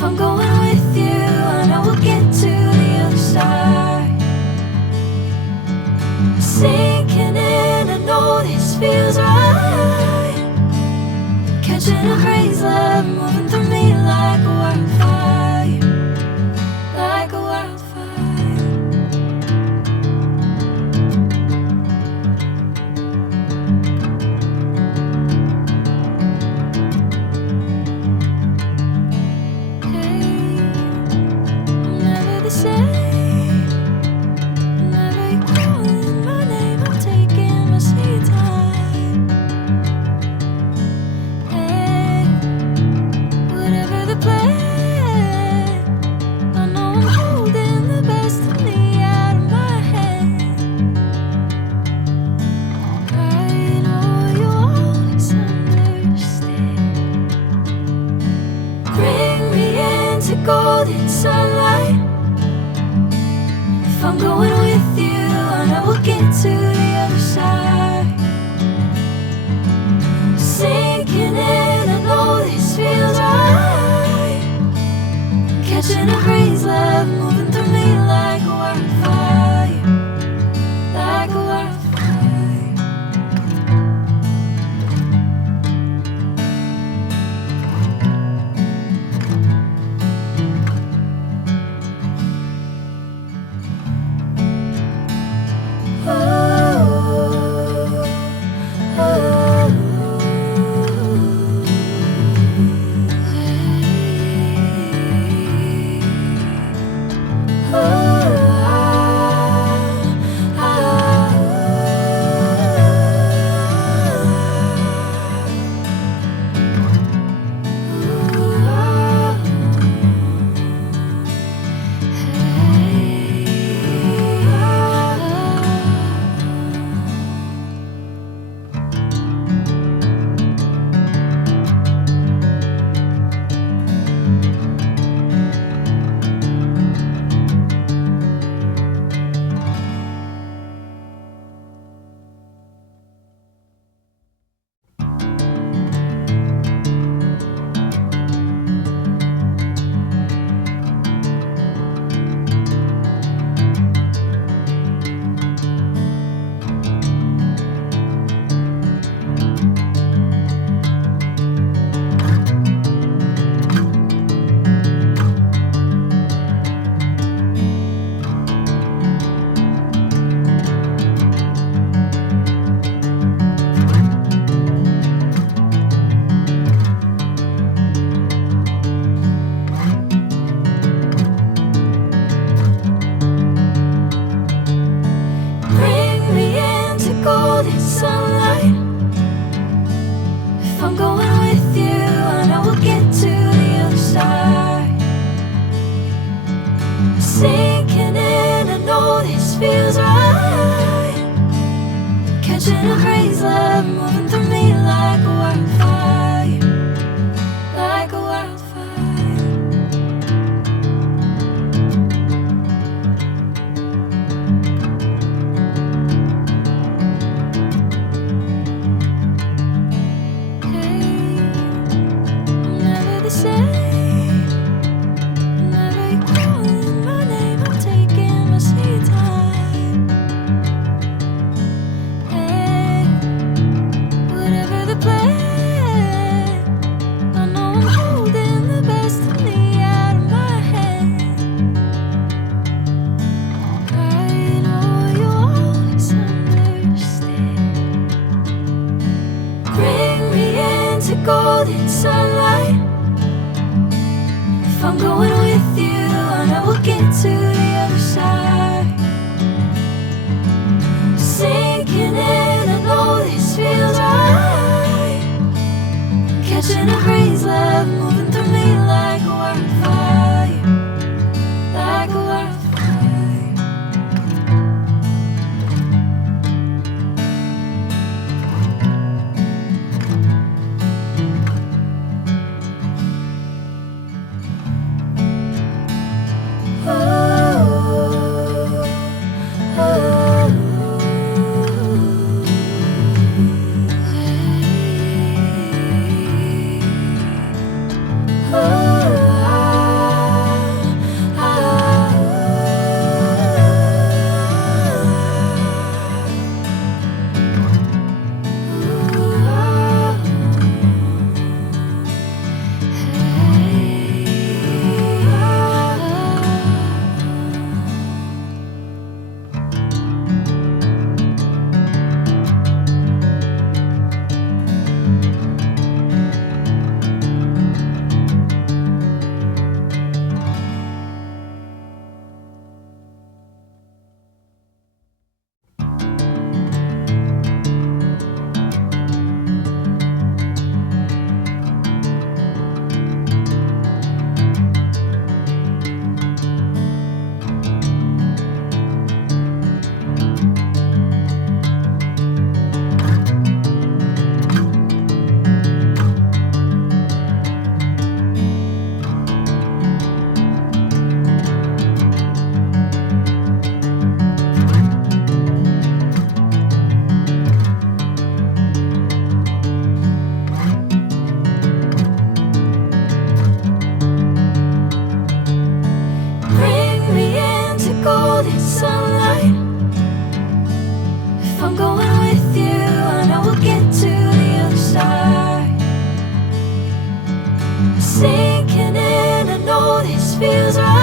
If I'm going with you, I know we'll get to the other side. Sinking in, I know this feels right. Catching a crazy love, moving through me like a wildfire, like a wildfire. Golden sunlight. If I'm going with you, I know we'll get to the other side. Sinking in, I know this feels right. Catching a crazy love, moving through me like a wildfire, like a wildfire. Sinking in, I know this feels right. Catching a crazy love, moving through me like a wildfire, like a wildfire. Hey, I'm never the same. Golden sunlight. If I'm going with you, I know we'll get to the other side. Sinking in, I know this feels right. Catching a crazy love, moving through me like a wildfire, like a wildfire. know this sunlight. If I'm going with you, I know we'll get to the other side. Sinking in, I know this feels right.